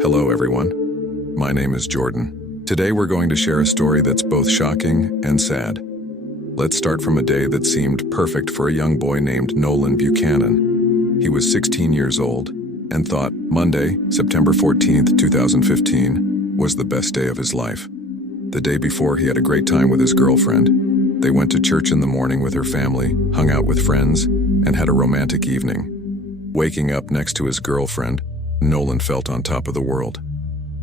Hello everyone, my name is Jordan. Today we're going to share a story that's both shocking and sad. Let's start from a day that seemed perfect for a young boy named Nolen Buchanan. He was 16 years old and thought Monday, September 14th, 2015, was the best day of his life. The day before, he had a great time with his girlfriend. They went to church in the morning with her family, hung out with friends, and had a romantic evening. Waking up next to his girlfriend, Nolen felt on top of the world.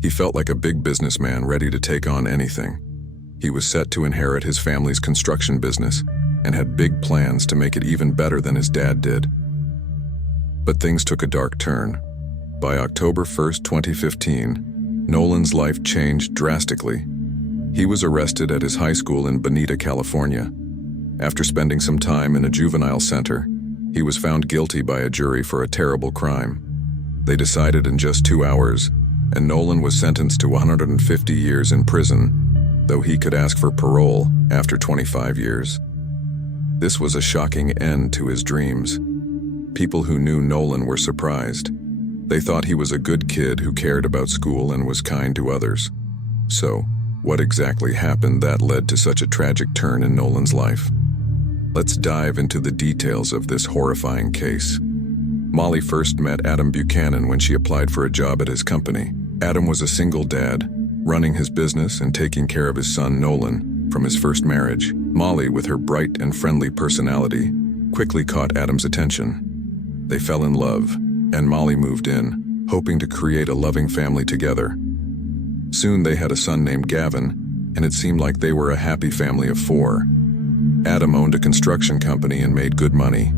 He felt like a big businessman ready to take on anything. He was set to inherit his family's construction business and had big plans to make it even better than his dad did. But things took a dark turn. By October 1st, 2015, Nolen's life changed drastically. He was arrested at his high school in Bonita, California. After spending some time in a juvenile center, he was found guilty by a jury for a terrible crime. They decided in just 2 hours, and Nolen was sentenced to 150 years in prison, though he could ask for parole after 25 years. This was a shocking end to his dreams. People who knew Nolen were surprised. They thought he was a good kid who cared about school and was kind to others. So, what exactly happened that led to such a tragic turn in Nolen's life? Let's dive into the details of this horrifying case. Molly first met Adam Buchanan when she applied for a job at his company. Adam was a single dad, running his business and taking care of his son Nolen from his first marriage. Molly, with her bright and friendly personality, quickly caught Adam's attention. They fell in love, and Molly moved in, hoping to create a loving family together. Soon they had a son named Gavin, and it seemed like they were a happy family of 4. Adam owned a construction company and made good money.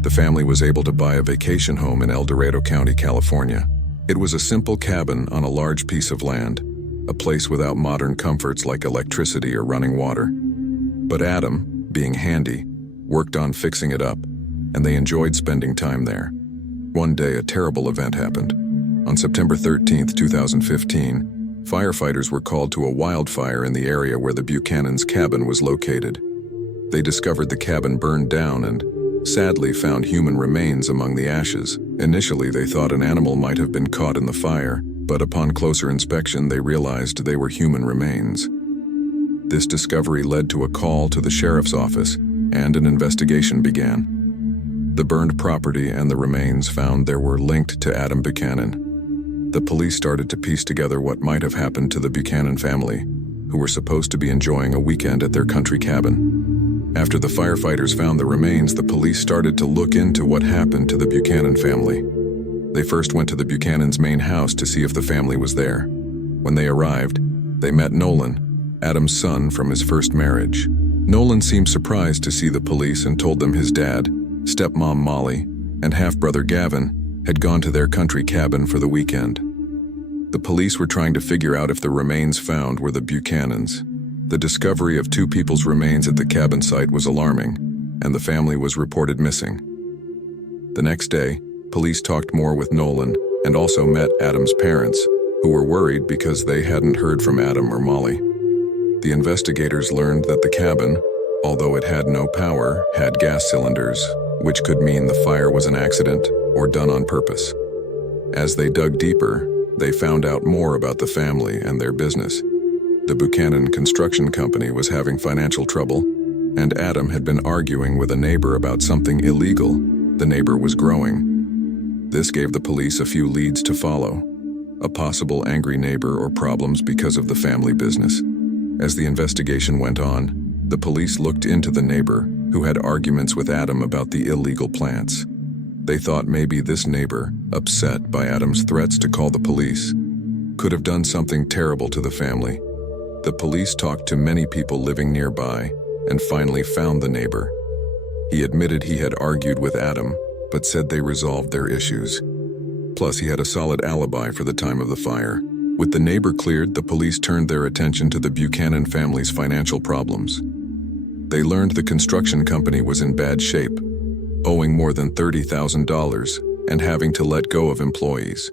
The family was able to buy a vacation home in El Dorado County, California. It was a simple cabin on a large piece of land, a place without modern comforts like electricity or running water. But Adam, being handy, worked on fixing it up, and they enjoyed spending time there. One day, a terrible event happened. On September 13th, 2015, firefighters were called to a wildfire in the area where the Buchanan's cabin was located. They discovered the cabin burned down and, sadly, found human remains among the ashes. Initially, they thought an animal might have been caught in the fire, but upon closer inspection, they realized they were human remains. This discovery led to a call to the sheriff's office, and an investigation began. The burned property and the remains found there were linked to Adam Buchanan. The police started to piece together what might have happened to the Buchanan family, who were supposed to be enjoying a weekend at their country cabin. After the firefighters found the remains, the police started to look into what happened to the Buchanan family. They first went to the Buchanan's main house to see if the family was there. When they arrived, they met Nolen, Adam's son from his first marriage. Nolen seemed surprised to see the police and told them his dad, stepmom Molly, and half-brother Gavin had gone to their country cabin for the weekend. The police were trying to figure out if the remains found were the Buchanans. The discovery of 2 people's remains at the cabin site was alarming, and the family was reported missing. The next day, police talked more with Nolen and also met Adam's parents, who were worried because they hadn't heard from Adam or Molly. The investigators learned that the cabin, although it had no power, had gas cylinders, which could mean the fire was an accident or done on purpose. As they dug deeper, they found out more about the family and their business. The Buchanan Construction Company was having financial trouble, and Adam had been arguing with a neighbor about something illegal the neighbor was growing. This gave the police a few leads to follow, a possible angry neighbor or problems because of the family business. As the investigation went on, the police looked into the neighbor who had arguments with Adam about the illegal plants. They thought maybe this neighbor, upset by Adam's threats to call the police, could have done something terrible to the family. The police talked to many people living nearby and finally found the neighbor. He admitted he had argued with Adam, but said they resolved their issues. Plus, he had a solid alibi for the time of the fire. With the neighbor cleared, the police turned their attention to the Buchanan family's financial problems. They learned the construction company was in bad shape, owing more than $30,000 and having to let go of employees.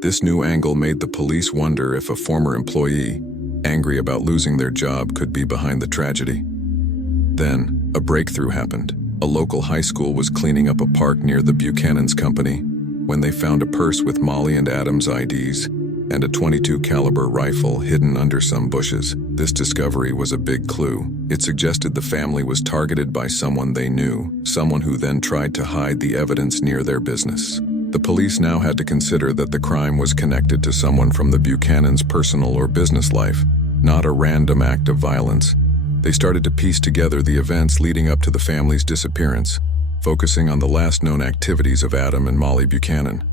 This new angle made the police wonder if a former employee, angry about losing their job, could be behind the tragedy. Then, a breakthrough happened. A local high school was cleaning up a park near the Buchanan's company. when they found a purse with Molly and Adam's IDs and a .22 caliber rifle hidden under some bushes. This discovery was a big clue. It suggested the family was targeted by someone they knew, someone who then tried to hide the evidence near their business. The police now had to consider that the crime was connected to someone from the Buchanans' personal or business life, not a random act of violence. They started to piece together the events leading up to the family's disappearance, focusing on the last known activities of Adam and Molly Buchanan.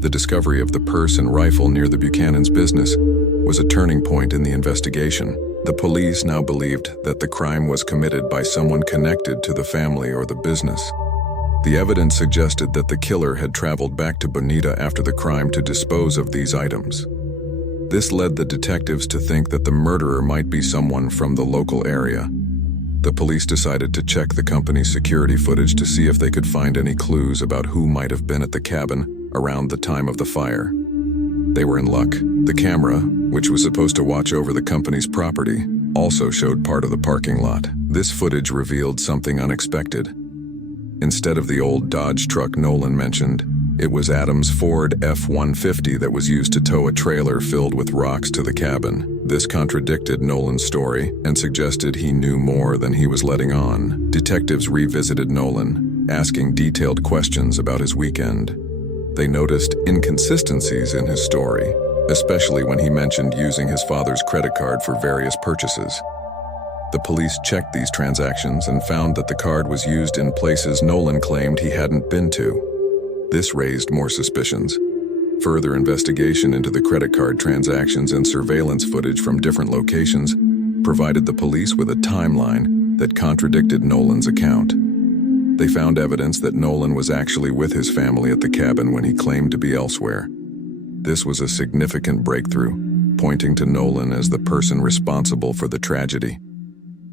The discovery of the purse and rifle near the Buchanans' business was a turning point in the investigation. The police now believed that the crime was committed by someone connected to the family or the business. The evidence suggested that the killer had traveled back to Bonita after the crime to dispose of these items. This led the detectives to think that the murderer might be someone from the local area. The police decided to check the company's security footage to see if they could find any clues about who might have been at the cabin around the time of the fire. They were in luck. The camera, which was supposed to watch over the company's property, also showed part of the parking lot. This footage revealed something unexpected. Instead of the old Dodge truck Nolen mentioned, it was Adam's Ford F-150 that was used to tow a trailer filled with rocks to the cabin. This contradicted Nolen's story and suggested he knew more than he was letting on. Detectives revisited Nolen, asking detailed questions about his weekend. They noticed inconsistencies in his story, especially when he mentioned using his father's credit card for various purchases. The police checked these transactions and found that the card was used in places Nolen claimed he hadn't been to. This raised more suspicions. Further investigation into the credit card transactions and surveillance footage from different locations provided the police with a timeline that contradicted Nolen's account. They found evidence that Nolen was actually with his family at the cabin when he claimed to be elsewhere. This was a significant breakthrough, pointing to Nolen as the person responsible for the tragedy.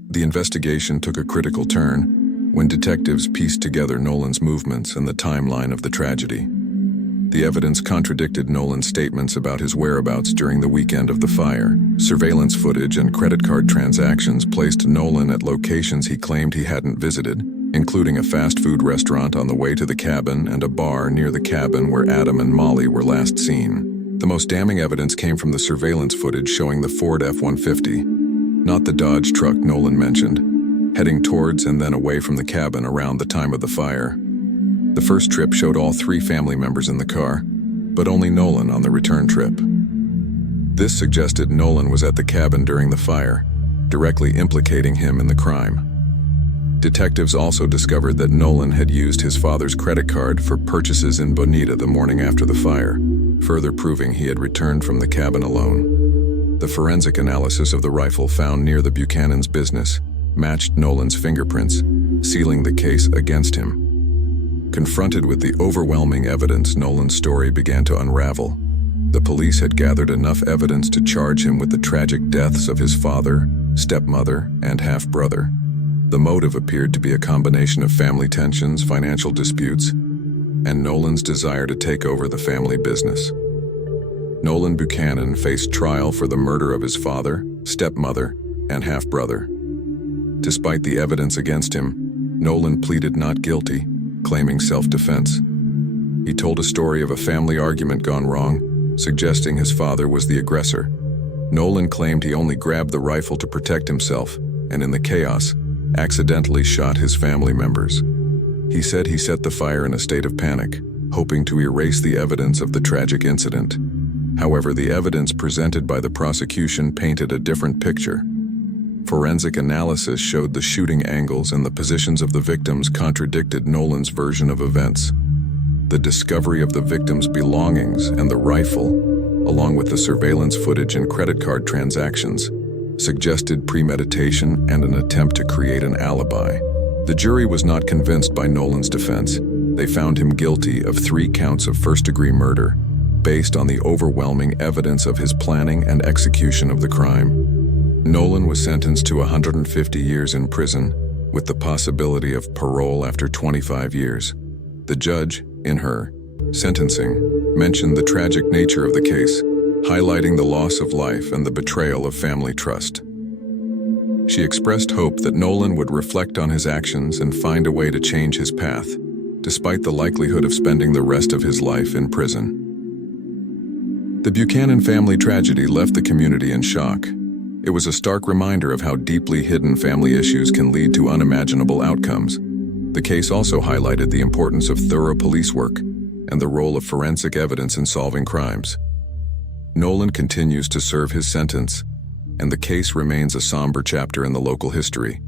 The investigation took a critical turn when detectives pieced together Nolen's movements and the timeline of the tragedy. The evidence contradicted Nolen's statements about his whereabouts during the weekend of the fire. Surveillance footage and credit card transactions placed Nolen at locations he claimed he hadn't visited, including a fast food restaurant on the way to the cabin and a bar near the cabin where Adam and Molly were last seen. The most damning evidence came from the surveillance footage showing the Ford F-150, not the Dodge truck Nolen mentioned, heading towards and then away from the cabin around the time of the fire. The first trip showed all three family members in the car, but only Nolen on the return trip. This suggested Nolen was at the cabin during the fire, directly implicating him in the crime. Detectives also discovered that Nolen had used his father's credit card for purchases in Bonita the morning after the fire, further proving he had returned from the cabin alone. The forensic analysis of the rifle found near the Buchanan's business matched Nolen's fingerprints, sealing the case against him. Confronted with the overwhelming evidence, Nolen's story began to unravel. The police had gathered enough evidence to charge him with the tragic deaths of his father, stepmother, and half-brother. The motive appeared to be a combination of family tensions, financial disputes, and Nolen's desire to take over the family business. Nolen Buchanan faced trial for the murder of his father, stepmother, and half-brother. Despite the evidence against him, Nolen pleaded not guilty, claiming self-defense. He told a story of a family argument gone wrong, suggesting his father was the aggressor. Nolen claimed he only grabbed the rifle to protect himself, and in the chaos, accidentally shot his family members. He said he set the fire in a state of panic, hoping to erase the evidence of the tragic incident. However, the evidence presented by the prosecution painted a different picture. Forensic analysis showed the shooting angles and the positions of the victims contradicted Nolen's version of events. The discovery of the victims' belongings and the rifle, along with the surveillance footage and credit card transactions, suggested premeditation and an attempt to create an alibi. The jury was not convinced by Nolen's defense. They found him guilty of 3 counts of first-degree murder, based on the overwhelming evidence of his planning and execution of the crime. Nolen was sentenced to 150 years in prison, with the possibility of parole after 25 years. The judge, in her sentencing, mentioned the tragic nature of the case, highlighting the loss of life and the betrayal of family trust. She expressed hope that Nolen would reflect on his actions and find a way to change his path. despite the likelihood of spending the rest of his life in prison. The Buchanan family tragedy left the community in shock. It was a stark reminder of how deeply hidden family issues can lead to unimaginable outcomes. The case also highlighted the importance of thorough police work and the role of forensic evidence in solving crimes. Nolen continues to serve his sentence, and the case remains a somber chapter in the local history.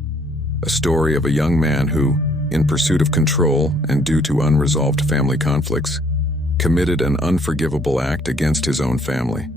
A story of a young man who, in pursuit of control and due to unresolved family conflicts, committed an unforgivable act against his own family.